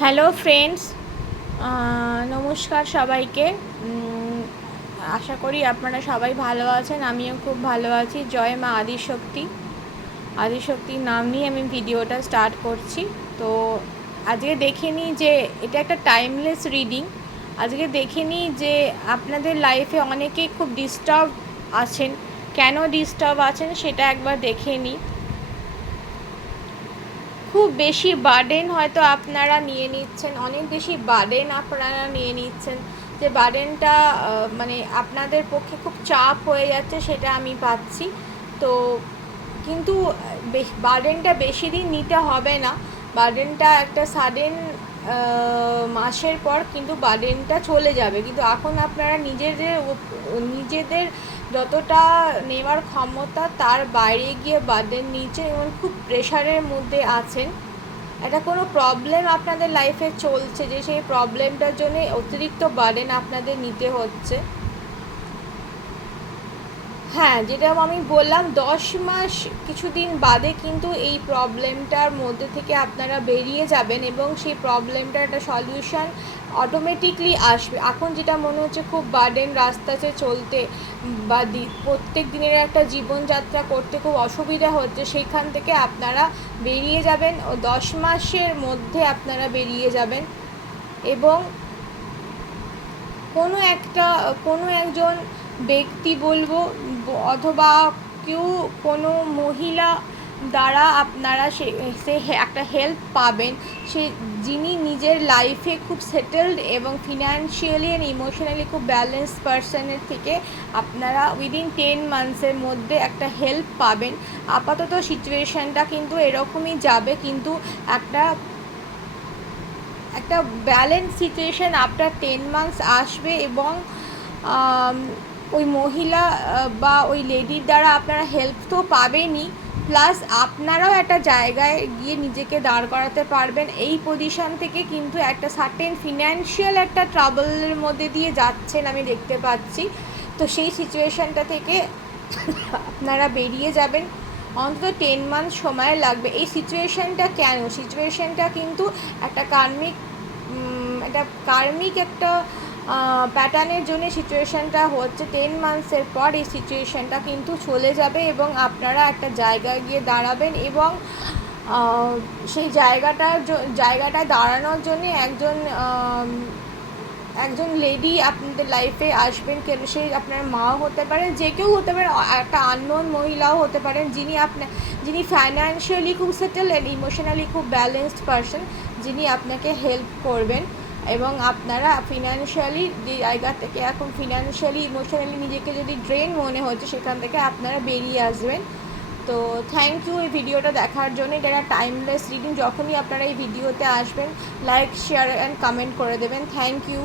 Hello friends, নমস্কার সবাইকে। আশা করি আপনারা সবাই ভালো আছেন। আমিও খুব ভালো আছি। জয় মা আদিশক্তি। আদিশক্তির নাম নিয়ে আমি ভিডিওটা স্টার্ট করছি। তো আজকে দেখে নিই যে এটা একটা টাইমলেস রিডিং। আজকে দেখে নিই যে আপনাদের লাইফে অনেকেই খুব ডিস্টার্ব আছেন। কেন ডিস্টার্ব আছেন সেটা একবার দেখে নিই। খুব বেশি বার্ডেন হয়তো আপনারা নিয়ে নিচ্ছেন, অনেক বেশি বার্ডেন আপনারা নিয়ে নিচ্ছেন, যে বার্ডেনটা মানে আপনাদের পক্ষে খুব চাপ হয়ে যাচ্ছে, সেটা আমি পাচ্ছি। তো কিন্তু বার্ডেনটা বেশি দিন নিতে হবে না। বার্ডেনটা একটা সাডেন মাসের পর কিন্তু বার্ডেনটা চলে যাবে। কিন্তু এখন আপনারা নিজেদের যতটা নেওয়ার ক্ষমতা তার বাইরে গিয়ে বার্ডেন নিচ্ছেন এবং খুব প্রেশারের মধ্যে আছেন। একটা কোনো প্রবলেম আপনাদের লাইফে চলছে, যে সেই প্রবলেমটার জন্য অতিরিক্ত বার্ডেন আপনাদের নিতে হচ্ছে। হ্যাঁ, যেটা আমি বললাম 10 মাস কিছুদিন বাদে কিন্তু এই প্রবলেমটার মধ্যে থেকে আপনারা বেরিয়ে যাবেন এবং সেই প্রবলেমটার একটা সলিউশন অটোমেটিকলি আসবে। এখন যেটা মনে হচ্ছে খুব বার্ডেন রাস্তাতে চলতে বা প্রত্যেক দিনের একটা জীবনযাত্রা করতে খুব অসুবিধা হচ্ছে, সেইখান থেকে আপনারা বেরিয়ে যাবেন ও 10 মাসের মধ্যে আপনারা বেরিয়ে যাবেন। এবং কোনো একজন ব্যক্তি বলবো, অথবা কোনো মহিলা দ্বারা আপনারা সে একটা হেল্প পাবেন, সে যিনি নিজের লাইফে খুব সেটেলড এবং ফিনান্সিয়ালি অ্যান্ড ইমোশনালি খুব ব্যালেন্স পারসনের থেকে আপনারা উইদিন 10 মান্থসের মধ্যে একটা হেল্প পাবেন। আপাতত সিচুয়েশানটা কিন্তু এরকমই যাবে, কিন্তু একটা একটা ব্যালেন্স সিচুয়েশান আফটার 10 মান্থস আসবে। এবং ওই মহিলা বা ওই লেডির দ্বারা আপনারা হেল্প তো পাবেনই, প্লাস আপনারাও একটা জায়গায় গিয়ে নিজেকে দাঁড় করাতে পারবেন। এই পজিশান থেকে কিন্তু একটা সার্টেন ফিনান্সিয়াল একটা ট্রাবলের মধ্যে দিয়ে যাচ্ছেন আমি দেখতে পাচ্ছি। তো সেই সিচুয়েশানটা থেকে আপনারা বেরিয়ে যাবেন। অন্তত 10 মান্থ সময় লাগবে। এই সিচুয়েশানটা কেন? সিচুয়েশানটা কিন্তু একটা কার্মিক একটা প্যাটার্নের জন্য সিচুয়েশানটা হচ্ছে। 10 মান্থসের পর এই সিচুয়েশানটা কিন্তু চলে যাবে এবং আপনারা একটা জায়গায় গিয়ে দাঁড়াবেন। এবং সেই জায়গাটায় দাঁড়ানোর জন্যে একজন লেডি আপনাদের লাইফে আসবেন। কেন সে আপনার মাও হতে পারে, যে কেউ হতে পারে, একটা আননোন মহিলাও হতে পারেন, যিনি ফাইন্যান্সিয়ালি খুব সেটেল অ্যান্ড ইমোশনালি খুব ব্যালেন্সড পারসন, যিনি আপনাকে হেল্প করবেন। এবং আপনারা ফিনান্সিয়ালি যে জায়গা থেকে এখন ফিনান্সিয়ালি ইমোশনালি নিজেকে যদি ড্রেন মনে হচ্ছে, সেখান থেকে আপনারা বেরিয়ে আসবেন। তো থ্যাংক ইউ এই ভিডিওটা দেখার জন্য। এটা একটা টাইমলেস রিডিং। যখনই আপনারা এই ভিডিওতে আসবেন, লাইক, শেয়ার অ্যান্ড কমেন্ট করে দেবেন। Thank you.